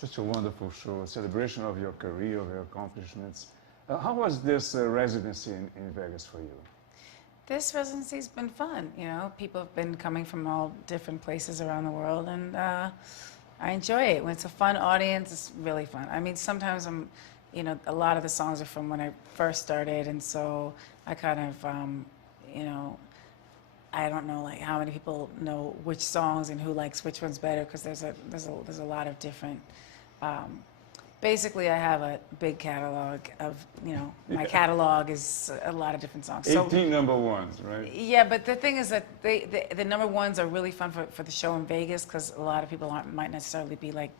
Such a wonderful show, a celebration of your career, of your accomplishments. How was this residency in Vegas for you? This residency's been fun. You know, people have been coming from all different places around the world, and I enjoy it. When it's a fun audience, it's really fun. I mean, sometimes you know, a lot of the songs are from when I first started, and so I kind of, you know, I don't know like how many people know which songs and who likes which ones better, because there's a lot of different. Basically, I have a big catalog of, you know, my catalog is a lot of different songs. 18 number ones, right? Yeah, but the thing is that the number ones are really fun for the show in Vegas, because a lot of people might necessarily be like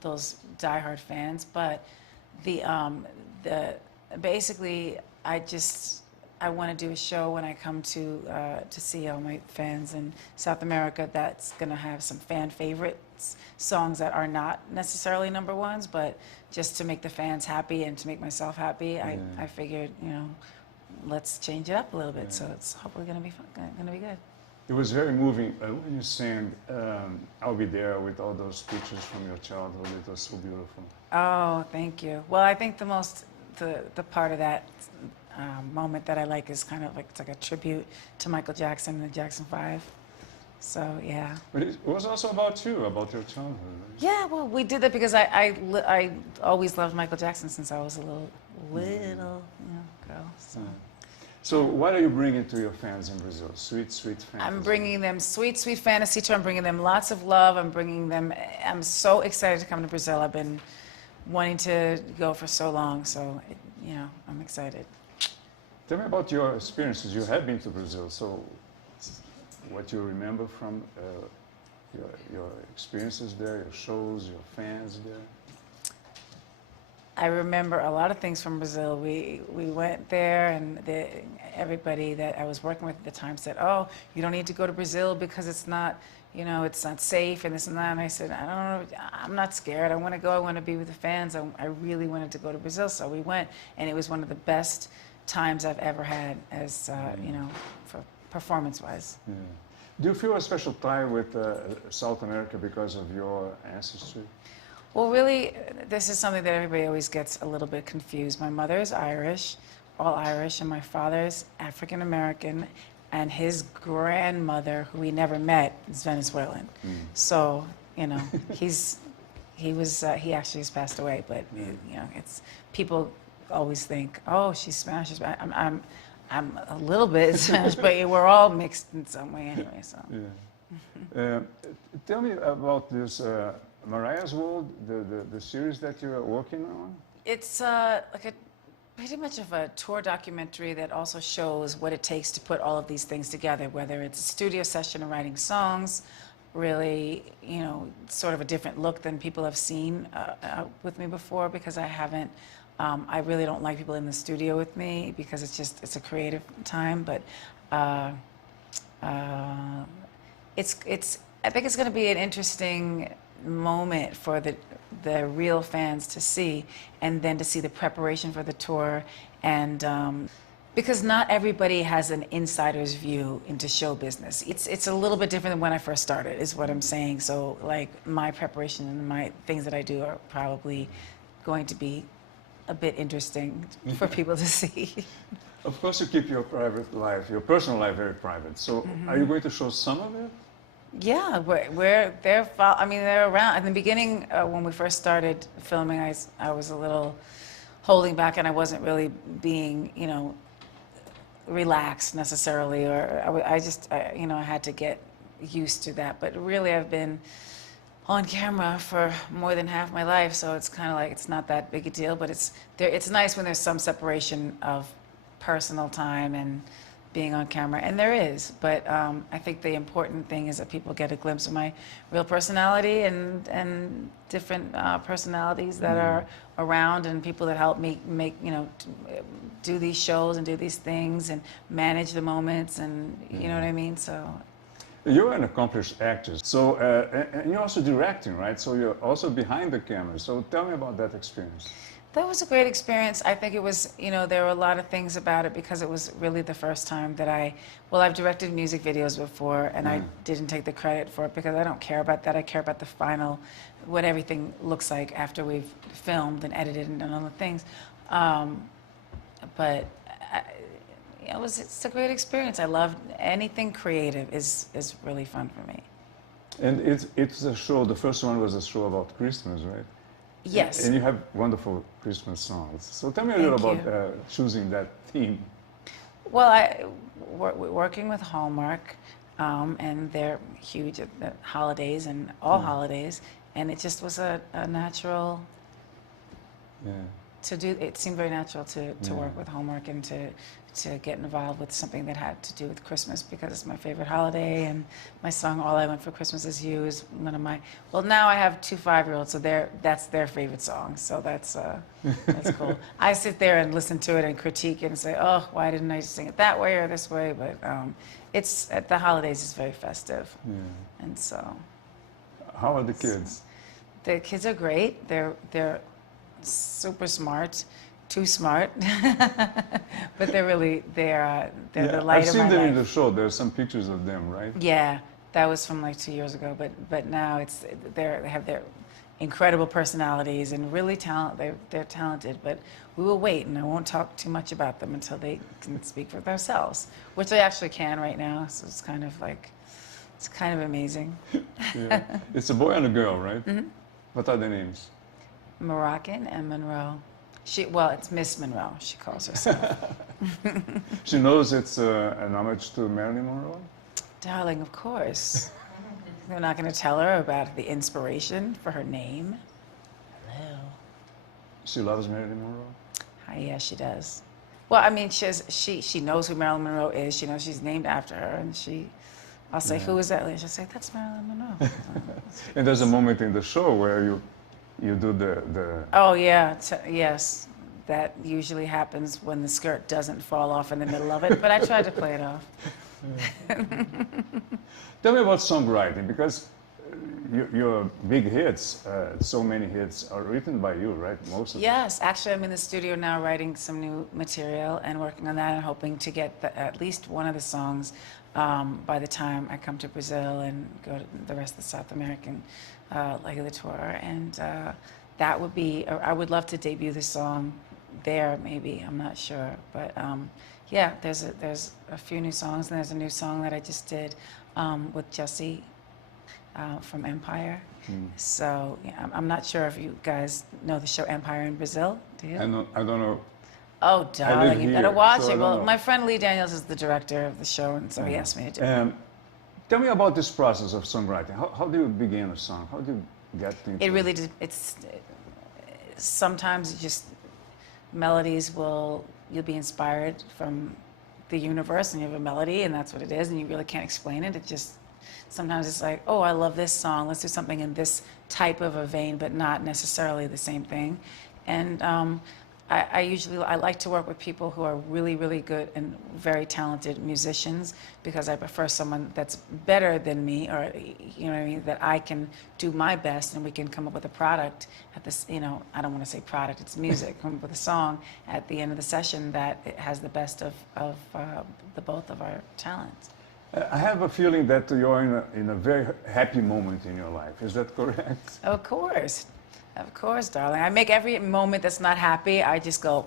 those diehard fans. But basically, I want to do a show when I come to see all my fans in South America that's going to have some fan favorites, songs that are not necessarily number ones, but just to make the fans happy and to make myself happy. I figured, you know, let's change it up a little bit. So it's hopefully going to be fun, going to be good. It was very moving when you sang I'll Be There with all those pictures from your childhood. It was so beautiful. Oh, thank you. Well, I think the part of that moment that I like is kind of like, it's like a tribute to Michael Jackson and the Jackson 5. So, yeah. But it was also about you, about your childhood. Right? Yeah, well, we did that because I always loved Michael Jackson since I was a little you know, girl. So. So what are you bringing to your fans in Brazil? Sweet, sweet fantasy. I'm bringing them sweet, sweet fantasy tour. I'm bringing them lots of love. I'm so excited to come to Brazil. I've been wanting to go for so long, so, you know, I'm excited. Tell me about your experiences. You have been to Brazil, so what you remember from your experiences there, your shows, your fans there? I remember a lot of things from Brazil. We went there, and everybody that I was working with at the time said, "Oh, you don't need to go to Brazil because it's not, you know, it's not safe and this and that." And I said, "I don't know. I'm not scared. I want to go. I want to be with the fans. I really wanted to go to Brazil." So we went, and it was one of the best times I've ever had, as you know, for performance-wise. Yeah. Do you feel a special tie with South America because of your ancestry? Well, really, this is something that everybody always gets a little bit confused. My mother is Irish, all Irish, and my father's African American, and his grandmother, who we never met, is Venezuelan. So, you know, he actually has passed away, but you know, it's people always think, oh, she's Spanish. I'm a little bit Spanish, but we're all mixed in some way anyway. So. Yeah. Tell me about this Mariah's World, the series that you're working on. It's like pretty much of a tour documentary that also shows what it takes to put all of these things together, whether it's a studio session or writing songs, really, you know, sort of a different look than people have seen with me before, because I haven't, I really don't like people in the studio with me because it's a creative time, but I think it's going to be an interesting moment for the real fans to see, and then to see the preparation for the tour, and because not everybody has an insider's view into show business. It's a little bit different than when I first started, is what I'm saying. So like my preparation and my things that I do are probably going to be a bit interesting for people to see. Of course, you keep your private life, your personal life, very private. So, are you going to show some of it? Yeah, they're around. In the beginning, when we first started filming, I was a little holding back, and I wasn't really being, you know, relaxed necessarily, or you know, I had to get used to that. But really, I've been on camera for more than half my life, so it's kind of like it's not that big a deal. But it's nice when there's some separation of personal time and being on camera, and there is, but I think the important thing is that people get a glimpse of my real personality and different personalities that are around, and people that help me make, you know, do these shows and do these things and manage the moments, and you know what I mean. So you're an accomplished actress, so and you're also directing, right? So you're also behind the camera. So tell me about that experience. That was a great experience. I think it was, there were a lot of things about it because it was really the first time that I've directed music videos before, and I didn't take the credit for it because I don't care about that. I care about the final, what everything looks like after we've filmed and edited and done all the things. But it's a great experience. I love anything creative is really fun for me. And it's a show, the first one was a show about Christmas, right? Yes. And you have wonderful Christmas songs. So tell me a little Thank about choosing that theme. Well, working with Hallmark, and they're huge at the holidays and all holidays, and it just was a natural Yeah. to do. It seemed very natural to work with Hallmark and to get involved with something that had to do with Christmas because it's my favorite holiday, and my song "All I Want for Christmas Is You" is one of my. Well, now I have 2 5-year-olds, so that's their favorite song. So that's cool. I sit there and listen to it and critique it and say, oh, why didn't I sing it that way or this way? But it's at the holidays. It's very festive, and so. How are the kids? The kids are great. They're super smart. Too smart, but they're the light I've of seen my them life. in the show. There's some pictures of them, right? Yeah, that was from like 2 years ago. But now they have their incredible personalities and really they're talented. But we will wait, and I won't talk too much about them until they can speak for themselves, which they actually can right now. So it's kind of amazing. Yeah. It's a boy and a girl, right? Mm-hmm. What are their names? Moroccan and Monroe. It's Miss Monroe, she calls herself. She knows it's an homage to Marilyn Monroe? Darling, of course. They're not going to tell her about the inspiration for her name. Hello. She loves Marilyn Monroe? Yeah, she does. Well, I mean, she knows who Marilyn Monroe is. She knows she's named after her, and I'll say, who is that lady? She'll say, that's Marilyn Monroe. And there's a moment in the show where you do the Oh, yeah, yes. That usually happens when the skirt doesn't fall off in the middle of it, but I tried to play it off. Tell me about songwriting, because your big hits, so many hits, are written by you, right? Most of them. Yes, actually, I'm in the studio now writing some new material and working on that and hoping to get at least one of the songs by the time I come to Brazil and go to the rest of the South American leg of the tour. And that would be, I would love to debut the song there, maybe, I'm not sure. But yeah, there's a few new songs, and there's a new song that I just did with Jesse from Empire. So yeah, I'm not sure if you guys know the show Empire in Brazil. Do you? I don't know. Oh, darling, you gotta here, watch so I it. don't Well, know. my friend Lee Daniels is the director of the show, and so he asked me to do it. Tell me about this process of songwriting. How do you begin a song? How do you get into It really, sometimes just melodies you'll be inspired from the universe, and you have a melody, and that's what it is, and you really can't explain it. Sometimes it's like, oh, I love this song. Let's do something in this type of a vein, but not necessarily the same thing. And I like to work with people who are really, really good and very talented musicians, because I prefer someone that's better than me, or, you know what I mean, that I can do my best and we can come up with a product at this, I don't want to say product, it's music, come up with a song at the end of the session that it has the best of the both of our talents. I have a feeling that you're in a very happy moment in your life. Is that correct? Of course. Of course, darling. I make every moment that's not happy, I just go,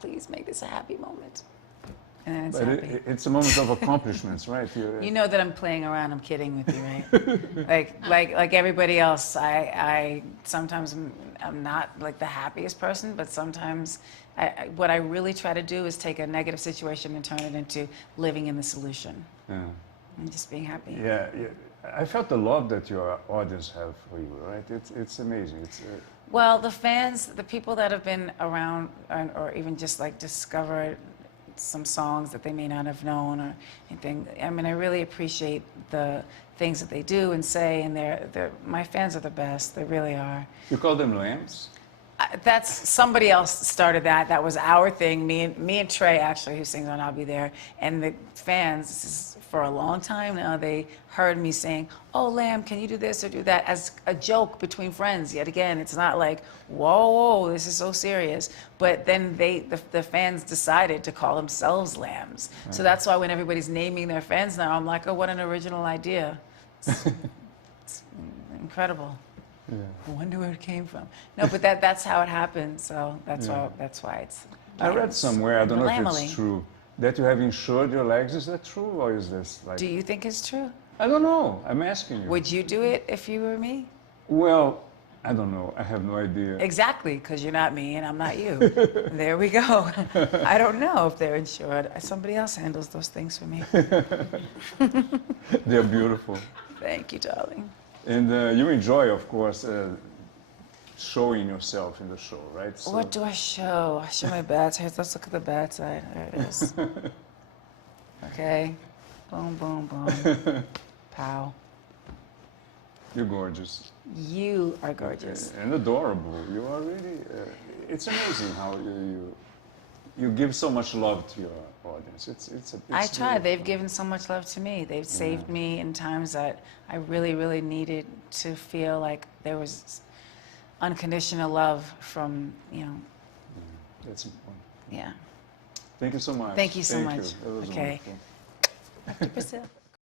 please make this a happy moment. And then it's But happy. it's a moment of accomplishments, right? You know that I'm playing around, I'm kidding with you, right? like everybody else, I sometimes I'm not like the happiest person, but sometimes what I really try to do is take a negative situation and turn it into living in the solution. Yeah. And just being happy. Yeah, I felt the love that your audience have for you, right? It's amazing. Well, the fans, the people that have been around, or even just like discovered some songs that they may not have known or anything. I mean, I really appreciate the things that they do and say, and my fans are the best. They really are. You call them lambs? That's somebody else started that. That was our thing. Me and Trey, actually, who sings on "I'll Be There," and the fans. This is for a long time now, they heard me saying, "Oh, Lamb, can you do this or do that?" as a joke between friends. Yet again, it's not like, "Whoa, whoa, this is so serious." But then the fans decided to call themselves Lambs. So that's why when everybody's naming their fans now, I'm like, "Oh, what an original idea! It's incredible." Yeah. I wonder where it came from. No, but that's how it happened. So that's why it's. I read Lambs. somewhere, I don't know if Lamely. it's true, that you have insured your legs. Is that true, or is this like? Do you think it's true? I don't know. I'm asking you. Would you do it if you were me? Well, I don't know. I have no idea. Exactly, because you're not me and I'm not you. There we go. I don't know if they're insured. Somebody else handles those things for me. They're beautiful. Thank you, darling. And you enjoy, of course, showing yourself in the show, right? So, What do I show? I show my bad side. Let's look at the bad side. There it is. Okay. Boom, boom, boom. Pow. you're gorgeous. You are gorgeous. And adorable. You are really. It's amazing how you give so much love to your audience. It's I try. really They've fun. given so much love to me. They've saved me in times that I really, really needed to feel like there was unconditional love from, That's important. yeah. Thank you so much. Thank you so much. That was Okay. wonderful. Back to Brazil.